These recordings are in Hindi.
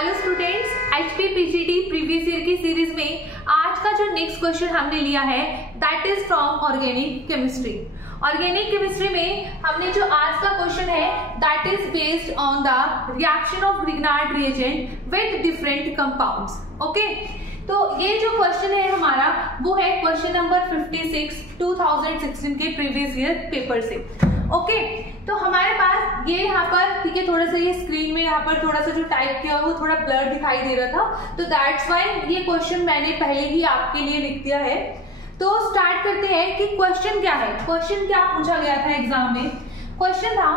Hello students, HP PGT previous year की सीरीज में आज का जो नेक्स्ट क्वेश्चन हमने लिया है that is from organic chemistry. Organic chemistry में हमने जो आज का क्वेश्चन है that is based on the reaction of Grignard reagent with different compounds. Okay, तो ये जो क्वेश्चन है हमारा वो है क्वेश्चन नंबर 56 2016 के प्रीवियस ईयर पेपर से। ओके, तो हमारे पास ये यहाँ पर ठीक है, थोड़ा सा ये स्क्रीन में यहाँ पर थोड़ा सा जो टाइप किया वो थोड़ा ब्लर दिखाई दे रहा था, तो दैट्स व्हाई ये क्वेश्चन मैंने पहले ही आपके लिए लिख दिया है। तो स्टार्ट करते हैं कि क्वेश्चन क्या है। क्वेश्चन क्या पूछा गया था एग्जाम में? क्वेश्चन था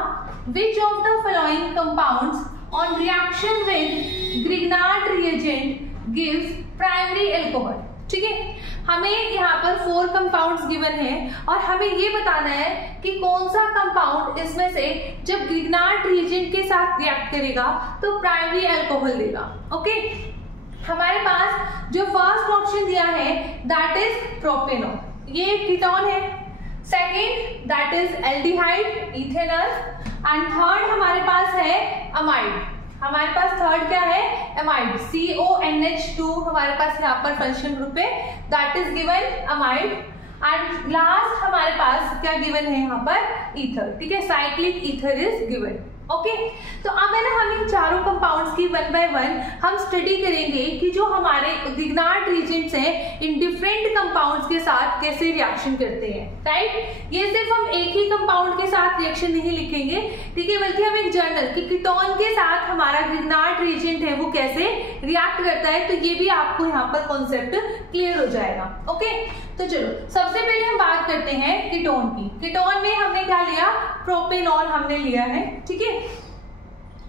which of the following compounds on reaction with Grignard reagent gives primary alcohol. ठीक है, हमें यहाँ पर 4 कंपाउंड्स गिवन है और हमें ये बताना है कि कौन सा कंपाउंड इसमें से जब ग्रिग्नार्ड रिएजेंट के साथ रिएक्ट करेगा तो प्राइमरी अल्कोहल देगा। ओके, हमारे पास जो फर्स्ट ऑप्शन दिया है दैट इज प्रोपेनॉल, ये कीटोन है। Second that is aldehyde ethanol and third हमारे पास है अमाइड। हमारे पास थर्ड क्या है? अमाइड, CONH2 हमारे पास यहाँ पर फंक्शन ग्रुप है that is given amide. And last हमारे पास क्या गिवन है यहाँ पर? ईथर। ठीक है, cyclic ether is given. Okay, तो अब है ना हम इन चारों कंपाउंड्स की वन बाय वन हम स्टडी करेंगे कि जो हमारे ग्रिग्नार्ड रिएजेंट्स हैं इन डिफरेंट कंपाउंड्स के साथ कैसे रिएक्शन करते हैं। राइट, ये सिर्फ हम एक ही कंपाउंड के साथ रिएक्शन नहीं लिखेंगे, ठीक है, बल्कि हम एक जर्नल कि कीटोन के साथ हमारा ग्रिग्नार्ड रिएजेंट है वो कैसे रिएक्ट करता है, तो ये भी आपको यहाँ पर कॉन्सेप्ट क्लियर हो जाएगा। ओके, तो चलो सबसे पहले हम बात करते हैं कीटोन की। कीटोन में हमने क्या लिया? प्रोपेनॉल हमने लिया है। ठीक है,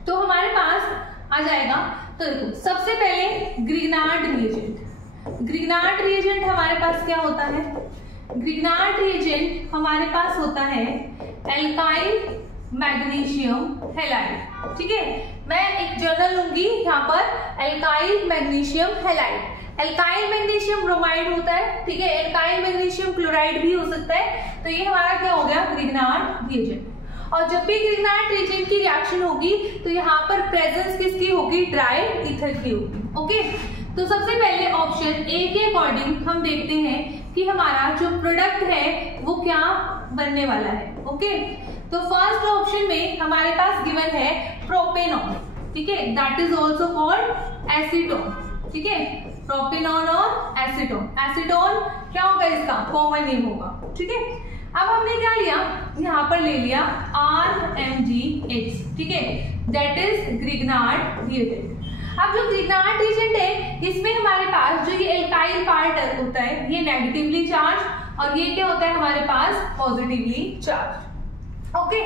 तो हमारे पास आ जाएगा, तो देखो सबसे पहले ग्रिग्नार्ड रिएजेंट। ग्रिग्नार्ड रिएजेंट हमारे पास क्या होता है? ग्रिग्नार्ड रिएजेंट हमारे पास होता है एल्काइल मैग्नीशियम हैलाइड। ठीक है, मैं एक जर्नल लूंगी यहाँ पर alkyl magnesium halide. Alkyl magnesium bromide होता है, ठीक है, एल्काइल मैग्नीशियम क्लोराइड भी हो सकता है। तो ये हमारा क्या हो गया? Grignard reagent. और जब भी ग्रिग्नार्ड रिएजेंट की रिएक्शन होगी तो यहाँ पर प्रेजेंस किसकी होगी? ड्राई ईथर की होगी। ओके, तो सबसे पहले ऑप्शन ए के अकॉर्डिंग हम देखते हैं कि हमारा जो प्रोडक्ट है वो क्या बनने वाला है। ओके, तो फर्स्ट ऑप्शन में हमारे पास गिवन है प्रोपेनॉल। ठीक है, that is also called acetone. ठीक है, प्रोपेनॉल और एसीटोन। एसीटोन क्या होगा? इसका कॉमन नेम होगा। ठीक है, अब हमने क्या लिया? यहाँ पर ले लिया RMgX। ठीक है, दैट इज ग्रिग्नार्ड रिएजेंट। अब जो ग्रिग्नार्ड रिएजेंट है इसमें हमारे पास जो ये एल्काइल पार्ट होता है ये नेगेटिवली चार्ज और ये क्या होता है हमारे पास? Positively charge. ओके,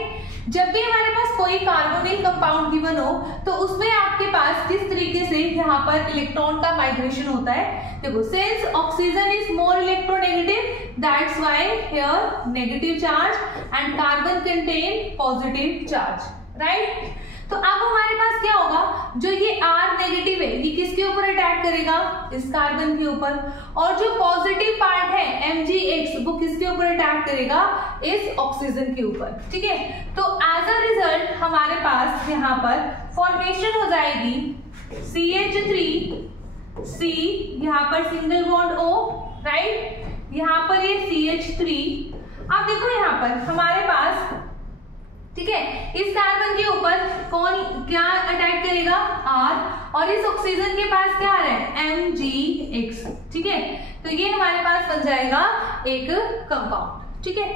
जब भी हमारे पास कोई कार्बोनिल कंपाउंड गिवन हो तो उसमें आपके पास किस तरीके से यहाँ पर इलेक्ट्रॉन का माइग्रेशन होता है। देखो, since oxygen is more electronegative that's why here negative charge and carbon contain positive charge. Right, तो अब हमारे पास क्या होगा? जो ये R नेगेटिव है ये किसके ऊपर अटैक करेगा? इस कार्बन के ऊपर। और जो पॉजिटिव पार्ट है MgX वो किसके ऊपर अटैक करेगा? इस ऑक्सीजन के ऊपर। ठीक है, तो एज अ रिजल्ट हमारे पास यहाँ पर फॉर्मेशन हो जाएगी CH3C, यहाँ पर सिंगल बॉन्ड O, राइट, यहाँ पर ये CH3। अब देखो यहाँ पर हमारे पास, ठीक है, इस कार्बन के ऊपर कौन क्या अटैक करेगा? R, और इस ऑक्सीजन के पास क्या आ रहा है? MgX। ठीक है, तो ये हमारे पास बन जाएगा एक कंपाउंड। ठीक है,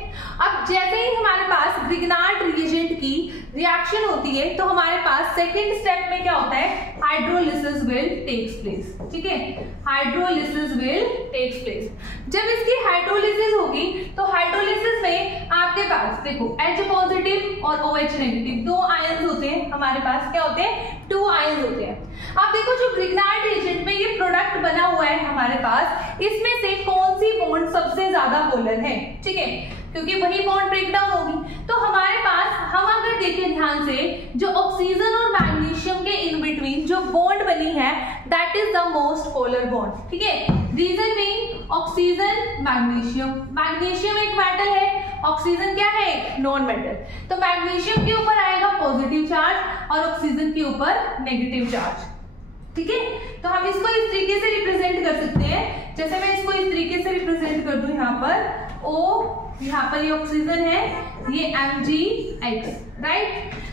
अब जैसे ही हमारे पास ग्रिग्नार्ड रिएजेंट की रिएक्शन होती है तो हमारे पास सेकेंड स्टेप में क्या होता है? Hydrolysis will takes place. ठीक है, हाइड्रोलिसिस विल टेक्स प्लेस। जब इसकी हाइड्रोलिसिस होगी तो हाइड्रोलिसिस में आपके पास देखो H पॉजिटिव और OH नेगेटिव 2 आयंस होते हैं। हमारे पास क्या होते हैं? 2 आयंस होते हैं। अब देखो जो ग्रिग्नार्ड रिएजेंट में ये प्रोडक्ट बना हुआ है हमारे पास, इसमें से कौन सी बॉन्ड सबसे ज्यादा पोलर है? ठीक है, क्योंकि वही बॉन्ड ब्रेकडाउन होगी। तो हमारे पास हम अगर देखें ध्यान से जो ऑक्सीजन और मैग्नीशियम के इन बिटवीन जो बॉन्ड बनी है that is the most polar bond. ठीक है, reason being oxygen magnesium. Magnesium एक मेटल है, ऑक्सीजन क्या है? एक नॉन मेटल। तो मैग्नीशियम के ऊपर आएगा पॉजिटिव चार्ज और ऑक्सीजन के ऊपर नेगेटिव चार्ज। ठीक है, तो हम इसको इस तरीके से रिप्रेजेंट कर सकते हैं, जैसे मैं इसको इस तरीके से रिप्रेजेंट कर दूं, यहाँ पर O, यहाँ पर ये ऑक्सीजन है, ये MgX, राइट।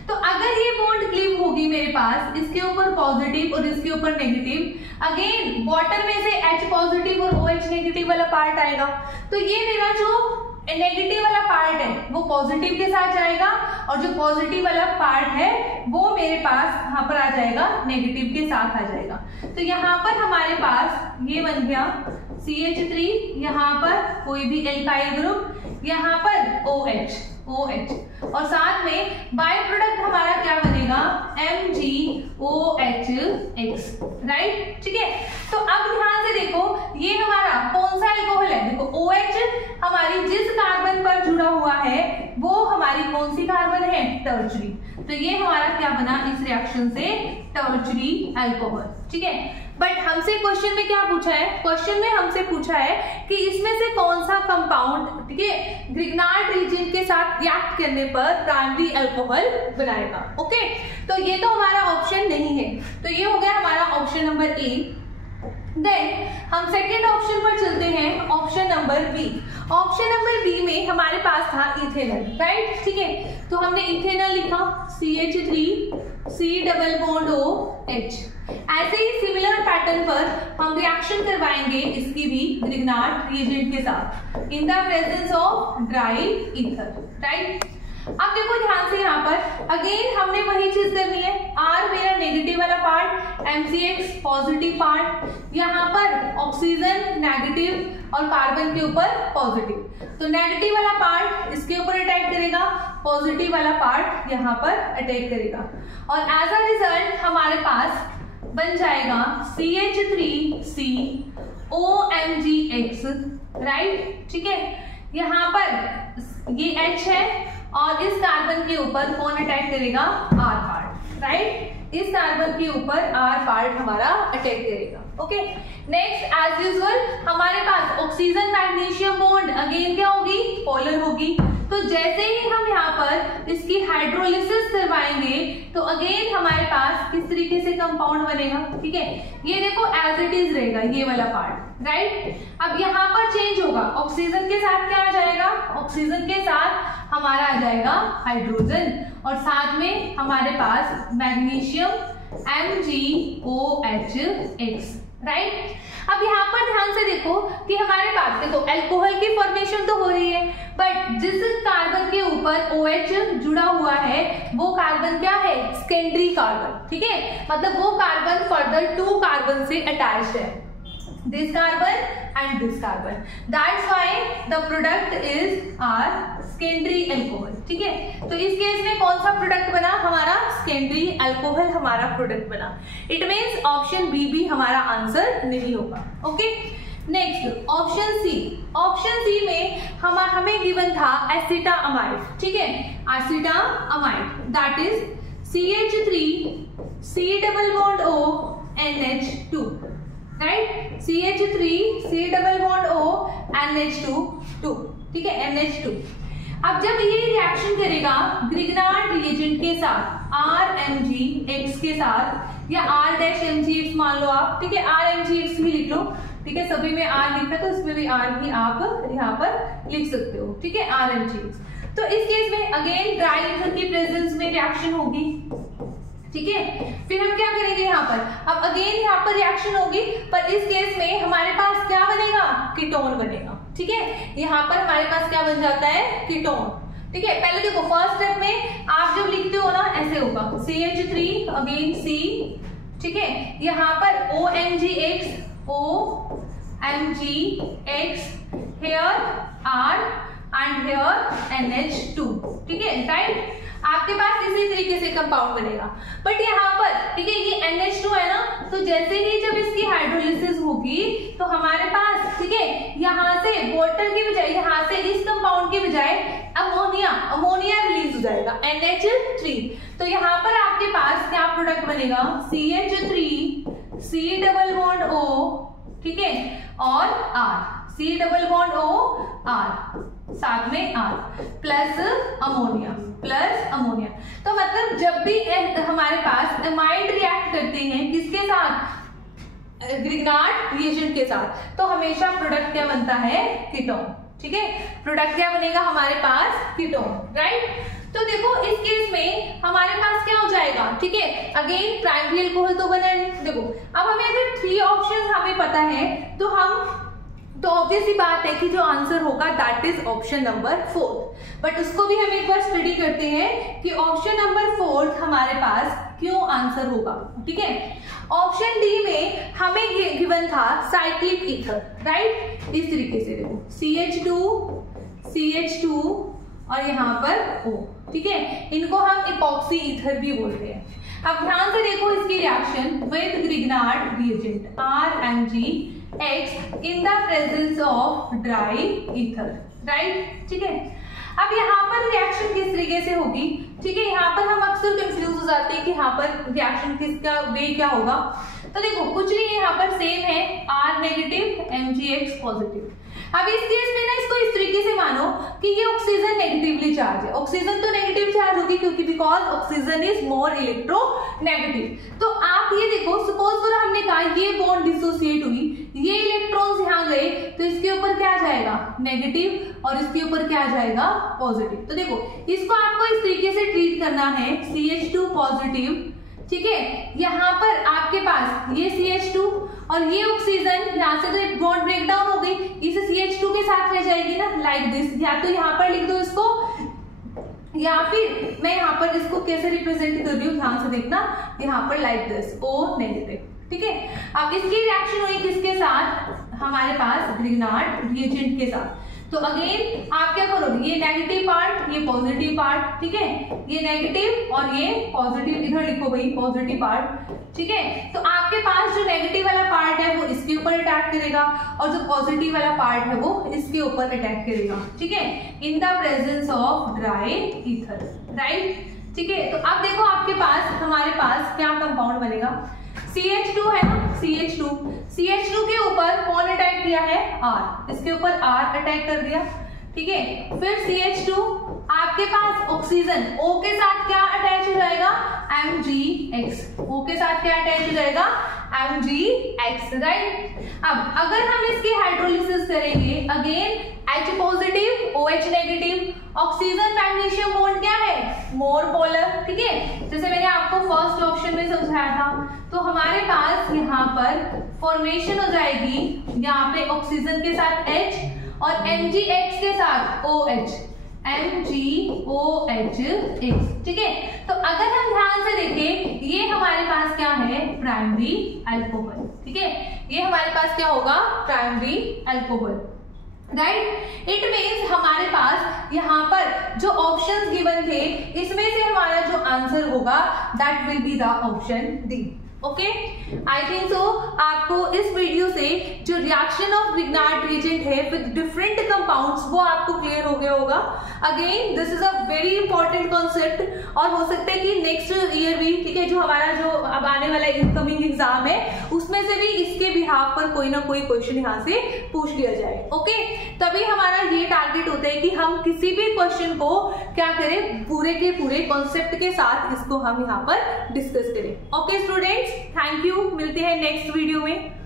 तो अगर ये बॉन्ड क्लीव होगी मेरे पास, इसके ऊपर पॉजिटिव और इसके ऊपर नेगेटिव, अगेन वाटर में से H पॉजिटिव और OH नेगेटिव वाला पार्ट आएगा, तो ये मेरा जो नेगेटिव वाला पार्ट है वो पॉजिटिव के साथ जाएगा और जो पॉजिटिव वाला पार्ट है वो मेरे पास यहाँ पर आ जाएगा, नेगेटिव के साथ आ जाएगा। तो यहाँ पर हमारे पास ये बन गया CH3, यहाँ पर कोई भी एल्काइल ग्रुप, यहाँ पर OH और साथ में बाय प्रोडक्ट हमारा क्या बनेगा, MgOH, राइट। ठीक है, तो अब ध्यान से देखो ये हमारा कौन सा अल्कोहल है, देखो OH हमारी जिस कार्बन पर जुड़ा हुआ है वो हमारी कौन सी कार्बन है, टर्शरी। तो ये हमारा क्या बना इस रिएक्शन से, टर्शरी अल्कोहल। ठीक है, बट हमसे क्वेश्चन में क्या पूछा है, क्वेश्चन में हमसे पूछा है कि इसमें से कौन सा कंपाउंड, ठीक है, ग्रिग्नार्ड रीजन के साथ रिएक्ट करने पर प्राइमरी अल्कोहल बनाएगा। ओके, तो ये तो हमारा ऑप्शन नहीं है, तो ये हो गया हमारा ऑप्शन नंबर ए। देन हम सेकेंड ऑप्शन पर चलते हैं, option number B. Option number B में हमारे पास था इथेनॉल, राइट। ठीक है, तो हमने इथेनॉल लिखा, CH3C डबल बॉन्ड OH। ऐसे ही सिमिलर पैटर्न पर हम रिएक्शन करवाएंगे इसकी भी ग्रिग्नार्ड रिएजेंट के साथ in the presence of dry ether, right. अब देखो ध्यान से, यहाँ पर अगेन हमने वही चीज करनी है, R मेरा नेगेटिव वाला पार्ट, MgX पॉजिटिव पार्ट, यहाँ पर ऑक्सीजन नेगेटिव और कार्बन के ऊपर पॉजिटिव, तो नेगेटिव वाला पार्ट इसके ऊपर अटैक करेगा, पॉजिटिव वाला पार्ट यहाँ पर अटैक करेगा, और एज अ रिजल्ट हमारे पास बन जाएगा CH3C OMgX, राइट। ठीक है, यहाँ पर ये H है और इस कार्बन के ऊपर कौन अटैक करेगा, R पार्ट, राइट। इस कार्बन के ऊपर R पार्ट हमारा अटैक करेगा। ओके, नेक्स्ट एज यूजुअल हमारे पास ऑक्सीजन मैग्नीशियम बॉन्ड अगेन क्या होगी, पोलर होगी। तो जैसे ही हम यहाँ पर इसकी हाइड्रोलिसिस करवाएंगे तो अगेन हमारे पास किस तरीके से कंपाउंड बनेगा। ठीक है, ये देखो एज इट इज रहेगा ये वाला पार्ट, राइट। अब यहाँ पर चेंज होगा, ऑक्सीजन के साथ क्या आ जाएगा, ऑक्सीजन के साथ हमारा आ जाएगा हाइड्रोजन, और साथ में हमारे पास मैग्नीशियम MgOH, राइट। अब यहाँ पर ध्यान से देखो कि हमारे पास देखो अल्कोहल की फॉर्मेशन तो हो रही है, बट जिस कार्बन के ऊपर OH जुड़ा हुआ है वो कार्बन क्या है, सेकेंडरी कार्बन। ठीक है, मतलब वो कार्बन फर्दर 2 कार्बन से अटैच्ड है, this carbon and this carbon, that's why the product is our secondary alcohol। ठीक है, तो इस केस में कौन सा प्रोडक्ट बना हमारा, secondary alcohol हमारा प्रोडक्ट बना। इट मीन्स ऑप्शन बी भी हमारा आंसर नहीं होगा। Okay, next option C. Option C में हमें गिवन था एसिटामाइड। ठीक है, acetamide that is CH3C double bond O NH2, right. CH3C double bond O NH2। ठीक है, NH2। अब जब ये रिएक्शन करेगा ग्रिग्नार्ड रिएजेंट के साथ RMgX के साथ, या R-MgX मान लो आप, ठीक है, RMgX ही लिख लो। ठीक है, सभी में R लिखा है तो इसमें भी R ही आप यहाँ पर लिख सकते हो। ठीक है, RMgX। तो इस केस में अगेन ड्राई ईथर की प्रेजेंस में रिएक्शन होगी। ठीक है, फिर हम क्या करेंगे यहाँ पर, अब अगेन यहाँ पर रिएक्शन होगी, पर इस केस में हमारे पास क्या बनेगा, कीटोन बनेगा। ठीक है, यहाँ पर हमारे पास क्या बन जाता है, कीटोन। ठीक है, पहले देखो फर्स्ट स्टेप में आप जब लिखते हो ना ऐसे होगा, CH3 अगेन C। ठीक है, यहाँ पर OMgX here R and here NH2। ठीक है, राइट। आपके पास इसी तरीके से कंपाउंड बनेगा, बट यहाँ पर ठीक है ये NH2 है ना, तो जैसे ही जब इसकी हाइड्रोलिसिस होगी तो हमारे पास ठीक है यहाँ से वाटर की बजाय, यहाँ से इस कंपाउंड की बजाय अमोनिया रिलीज हो जाएगा NH3। तो यहाँ पर आपके पास क्या प्रोडक्ट बनेगा, CH3C डबल बॉन्ड O, ठीक है, और R, C double bond O R, साथ में R प्लस अमोनिया। तो मतलब जब भी हमारे पास एमाइड रिएक्ट करते हैं किसके साथ, ग्रिग्नार्ड रिएजेंट के साथ, तो हमेशा प्रोडक्ट क्या बनता है, कीटोन। ठीक है, प्रोडक्ट क्या बनेगा हमारे पास, कीटोन, राइट। तो देखो इस केस में हमारे पास क्या हो जाएगा, ठीक है, अगेन प्राइमरी अल्कोहल तो बना है। देखो अब हमें अगर 3 ऑप्शंस हमें पता है तो ऑब्वियस ही बात है कि जो आंसर होगा that is option number 4। But उसको भी हम एक बार स्टडी करते हैं कि ऑप्शन नंबर 4 हमारे पास क्यों आंसर होगा। ठीक है, ऑप्शन डी में हमें गिवन था साइक्लिक ईथर, राइट। इस तरीके से देखो CH2 और यहाँ पर O, ठीक है, इनको हम इपॉक्सी ईथर भी बोलते हैं। अब ध्यान से देखो इसकी reaction with Grignard reagent RMgX in the presence of dry ether, right. ठीक है, अब यहाँ पर रिएक्शन किस तरीके से होगी, ठीक है, यहाँ पर हम अक्सर कंफ्यूज हो जाते हैं कि यहाँ पर रिएक्शन किसका वे क्या होगा। तो देखो कुछ नहीं, यहाँ पर सेम है, R नेगेटिव MgX पॉजिटिव। अब इस केस में ना इसको इस तरीके से मानो कि ये ऑक्सीजन नेगेटिवली चार्ज है। ऑक्सीजन तो नेगेटिव चार्ज होगी क्योंकि because oxygen is more electronegative. तो आप ये देखो, सपोज करो हमने कहा ये बॉन्ड डिसोसिएट हुई, ये इलेक्ट्रॉन्स यहाँ गए, तो इसके ऊपर क्या आ जाएगा, नेगेटिव, और इसके ऊपर क्या आ जाएगा, पॉजिटिव। तो देखो इसको आपको इस तरीके से ट्रीट करना है, CH2 पॉजिटिव, ठीक है, यहाँ पर आपके पास ये CH2 और ये ऑक्सीजन, यहाँ से तो एक बॉन्ड ब्रेक डाउन हो गई, इस CH2 के साथ रह जाएगी ना, लाइक दिस। या तो यहाँ पर लिख दो इसको, या फिर मैं यहाँ पर इसको कैसे रिप्रेजेंट कर रही हूँ, ध्यान से देखना, यहाँ पर लाइक दिस O नेगेटिव। ठीक है, अब इसकी रिएक्शन हुई किसके साथ, हमारे पास ग्रिग्नार्ड रिएजेंट के साथ। तो अगेन आप क्या करोगे, ये नेगेटिव पार्ट, ये पॉजिटिव पार्ट, ठीक है, ये नेगेटिव और ये पॉजिटिव, इधर लिखो भाई पॉजिटिव पार्ट। ठीक है, तो आपके पास जो नेगेटिव वाला पार्ट है वो इसके ऊपर अटैक करेगा और जो पॉजिटिव वाला पार्ट है वो इसके ऊपर अटैक करेगा। ठीक है, in the presence of dry ether, right. ठीक है, तो अब देखो आपके पास, हमारे पास क्या कंपाउंड बनेगा, CH2 है ना, CH2 के ऊपर कौन अटैक किया है, R, इसके ऊपर R अटैक कर दिया। ठीक है, फिर CH2 आपके पास ऑक्सीजन O के साथ क्या अटैच हो जाएगा, MgX, O के साथ क्या अटैच हो जाएगा, MgX, राइट। अब अगर हम इसकी हाइड्रोलिसिस करेंगे, again H positive OH negative, oxygen magnesium bond क्या है, मोर पोलर। ठीक है, जैसे मैंने आपको फर्स्ट ऑप्शन में समझाया था, तो हमारे पास यहाँ पर फॉर्मेशन हो जाएगी, यहाँ पे ऑक्सीजन के साथ H और MgX के साथ OH, MgOH। ठीक है, तो अगर हम ध्यान से देखें, ये हमारे पास क्या है, प्राइमरी अल्कोहल। ठीक है, ये हमारे पास क्या होगा, primary alcohol, right. It means हमारे पास यहाँ पर जो ऑप्शंस गिवन थे, इसमें से हमारा जो आंसर होगा that will be the option D. Okay, I think so आपको इस वीडियो से जो रिएक्शन ऑफ ग्रिग्नार्ड रिएजेंट है विद डिफरेंट कंपाउंड्स वो आपको क्लियर हो गया होगा। Again this is a very important concept, और हो सकता है कि नेक्स्ट ईयर भी, ठीक है, जो हमारा जो अब आने वाला इनकमिंग एग्जाम है उसमें से भी इसके बिहाफ पर कोई ना कोई क्वेश्चन यहाँ से पूछ लिया जाए। ओके, तभी हमारा ये टारगेट होता है कि हम किसी भी क्वेश्चन को क्या करें, पूरे के पूरे कॉन्सेप्ट के साथ इसको हम यहाँ पर डिस्कस करें। ओके स्टूडेंट्स, थैंक यू, मिलते हैं नेक्स्ट वीडियो में।